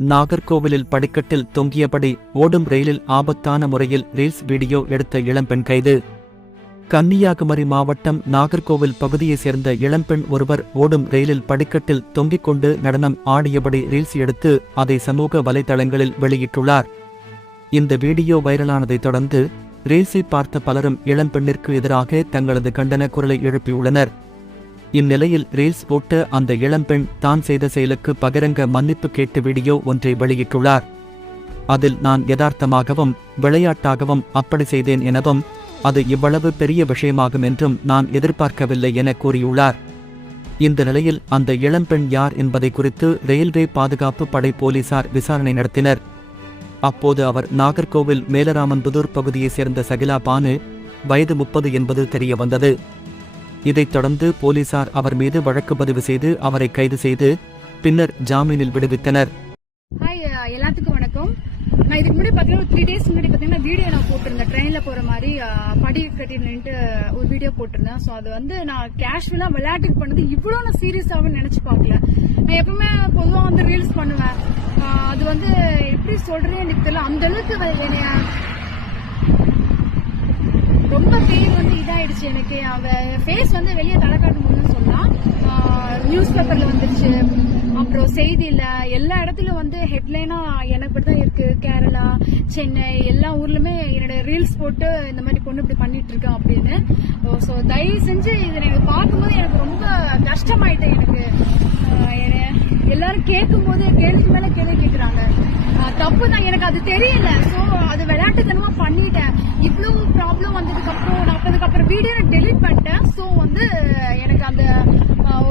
நாகர்கோவிலில் படிக்கட்டில் தொங்கியபடி ஓடும் ரயிலில் ஆபத்தான முறையில் ரீல்ஸ் வீடியோ எடுத்த இளம்பெண் கைது. கன்னியாகுமரி மாவட்டம் நாகர்கோவில் பகுதியைச் சேர்ந்த இளம்பெண் ஒருவர் ஓடும் ரயிலில் படிக்கட்டில் தொங்கிக் கொண்டு நடனம் ஆடியபடி ரீல்ஸ் எடுத்து அதை சமூக வலைதளங்களில் வெளியிட்டுள்ளார். இந்த வீடியோ வைரலானதைத் தொடர்ந்து ரீல்ஸை பார்த்த பலரும் இளம்பெண்ணிற்கு எதிராக தங்களது கண்டன குரலை எழுப்பியுள்ளனர். இந்நிலையில் ரீல்ஸ் போட்ட அந்த இளம்பெண் தான் செய்த செயலுக்கு பகிரங்க மன்னிப்பு கேட்டு வீடியோ ஒன்றை வெளியிட்டுள்ளார். அதில் நான் யதார்த்தமாகவும் விளையாட்டாகவும் அப்படி செய்தேன் எனவும் அது இவ்வளவு பெரிய விஷயமாகும் என்றும் நான் எதிர்பார்க்கவில்லை என கூறியுள்ளார். இந்த நிலையில் அந்த இளம்பெண் யார் என்பதை குறித்து ரயில்வே பாதுகாப்பு படை போலீசார் விசாரணை நடத்தினர். அப்போது அவர் நாகர்கோவில் மேலராமன்புதூர் பகுதியைச் சேர்ந்த சகிலா பானு, வயது 30 என்பது தெரியவந்தது. இதைத் தொடர்ந்து போலீசார் அவர் மீது வழக்கு பதிவு செய்து அவரை கைது செய்து பின்னர் ஜாமீனில் விடுவித்தனர். எல்லாத்துக்கும் வணக்கம். நான் இதுக்கு முன்னாடி பாத்தீங்கன்னா 3 days முன்னாடி பாத்தீங்கன்னா வீடியோ நான் போட்டிருந்தேன். ட்ரெயின்ல போற மாதிரி படி கட்டிட்டு ஒரு வீடியோ போட்டிருந்தேன். ஸோ அது வந்து நான் கேஷுவலா விளையாட்டுக்கு பண்ணது இவ்வளோ நான் சீரியஸாவும் நினைச்சு பார்க்கல. நான் எப்பவுமே பொதுவாக வந்து ரீல்ஸ் பண்ணுவேன். அது வந்து எப்படி சொல்றேன்னு எனக்கு தெரியல. அந்த அளவுக்கு என்னைய ரொம்ப பெயின் வந்து இதாயிடுச்சு எனக்கு. அவ ஃபேஸ் வந்து வெளியே தலை காட்டணும்னு சொல்லலாம். நியூஸ் பேப்பர்ல வந்துருச்சு, அப்புறம் செய்தியில எல்லா இடத்துலயும் வந்து ஹெட்லைனா எனக்கு இப்படிதான் இருக்கு. கேரளா, சென்னை எல்லா ஊர்லயுமே என்னோட ரீல்ஸ் போட்டு இந்த மாதிரி பொண்ணு இப்படி பண்ணிட்டு இருக்கேன் அப்படின்னு. ஸோ தயவு செஞ்சு இதை எனக்கு பார்க்கும்போது எனக்கு ரொம்ப கஷ்டமாயிட்டேன். எனக்கு எல்லாரும் கேட்கும் போது கேள்விக்கு மேல கேள்வி கேட்கறாங்க. தப்பு தான், எனக்கு அது தெரியல. ஸோ அது விளையாட்டுத்தனமா பண்ணிட்டேன். இவ்வளவு ப்ராப்ளம் வந்ததுக்கு அப்புறம் நான் அதுக்கப்புறம் வீடியோ டெலிட் பண்ணிட்டேன். ஸோ வந்து எனக்கு அந்த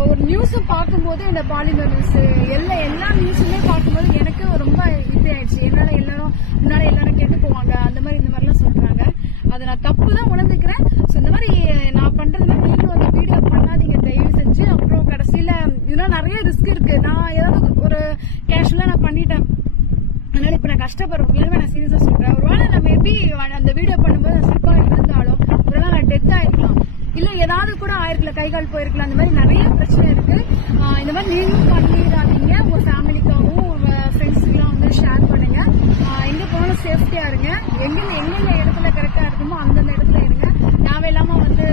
ஒரு நியூஸும் பார்க்கும்போது இந்த பாலிமர் நியூஸ் எல்லா நியூஸுமே பார்க்கும்போது எனக்கு ரொம்ப இது ஆயிடுச்சு. என்னால எல்லாரும் கேட்டு போவாங்க, அந்த மாதிரி இந்த மாதிரிலாம் சொல்றாங்க. அதை நான் தப்பு தான் உணர்ந்துக்கிறேன். ஸோ இந்த மாதிரி நான் பண்றதுனால நீங்களும் அந்த வீடியோ பண்ணாதீங்க தயவு செஞ்சு. அப்புறம் கடைசியில இன்னும் நிறைய ரிஸ்க் இருக்கு. நான் ஏதாவது ஒரு கேஷுவலா நான் பண்ணிட்டேன், அதனால இப்ப நான் கஷ்டப்படுறேன். நான் சீரியஸா சொல்றேன். ஒருவேளை நான் மேபி அந்த வீடியோ பண்ணும்போது ஸ்லிப்பா இருந்தாலும் ஒருவேளை நான் டெத் ஆயிருக்கலாம், இல்ல ஏதாவது கூட ஆயிருக்கலாம், கை கால் போயிருக்கலாம். அந்த மாதிரி நிறைய பிரச்சனை இருக்கு. இந்த மாதிரி நீங்களும் பண்ணிடாதீங்க. உங்க ஃபேமிலிக்காகவும் உங்க ஃப்ரெண்ட்ஸுக்கெல்லாம் வந்து ஷேர் பண்ணுங்க. எங்க போனாலும் சேஃப்டியா இருங்க. எங்கெந்த இடத்துல கரெக்டா இருக்குமோ அந்தந்த இடத்துல இருங்க. தேவையில்லாம வந்து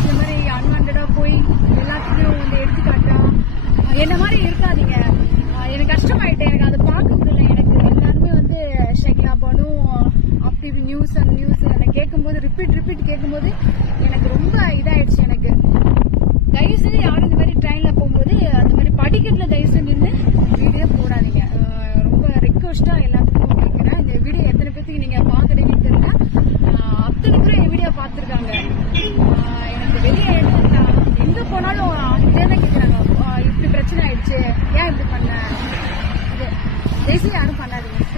இந்த மாதிரி அன்வான்டா போய் எல்லாத்துக்கும் வந்து எடுத்துக்காட்டா என்ன மாதிரி இருக்காதீங்க. எனக்கு கஷ்டமாயிட்டேன். எனக்கு அதை பார்க்க முடியல. எனக்கு எல்லாருமே வந்து ஷகிலா பானு அப்படி நியூஸ் எனக்கு கேட்கும்போது ரிப்பீட் கேட்கும்போது எனக்கு ரொம்ப இதாயிடுச்சு. எனக்கு தயவு செஞ்சு யாரும் இந்த மாதிரி ட்ரெயின்ல போகும்போது அந்த மாதிரி படிக்கட்டுல தயவு செஞ்சு நின்று வீடியோ போடாதீங்க. ரொம்ப ரெக்வஸ்டா எல்லாத்துக்கும் கேட்கிறேன். இந்த வீடியோ எத்தனை பேருக்கு நீங்க பாக்குறீங்கன்னு தெரியல. அத்தனை பேரும் என் வீடியோ பார்த்துருக்காங்க. எனக்கு வெளியே எங்க போனாலும் இதே தான் கேட்கறாங்க. இப்படி பிரச்சனை ஆயிடுச்சு, ஏன் இப்படி பண்ண? தயவுசெய்து யாரும் பண்ணாதீங்க.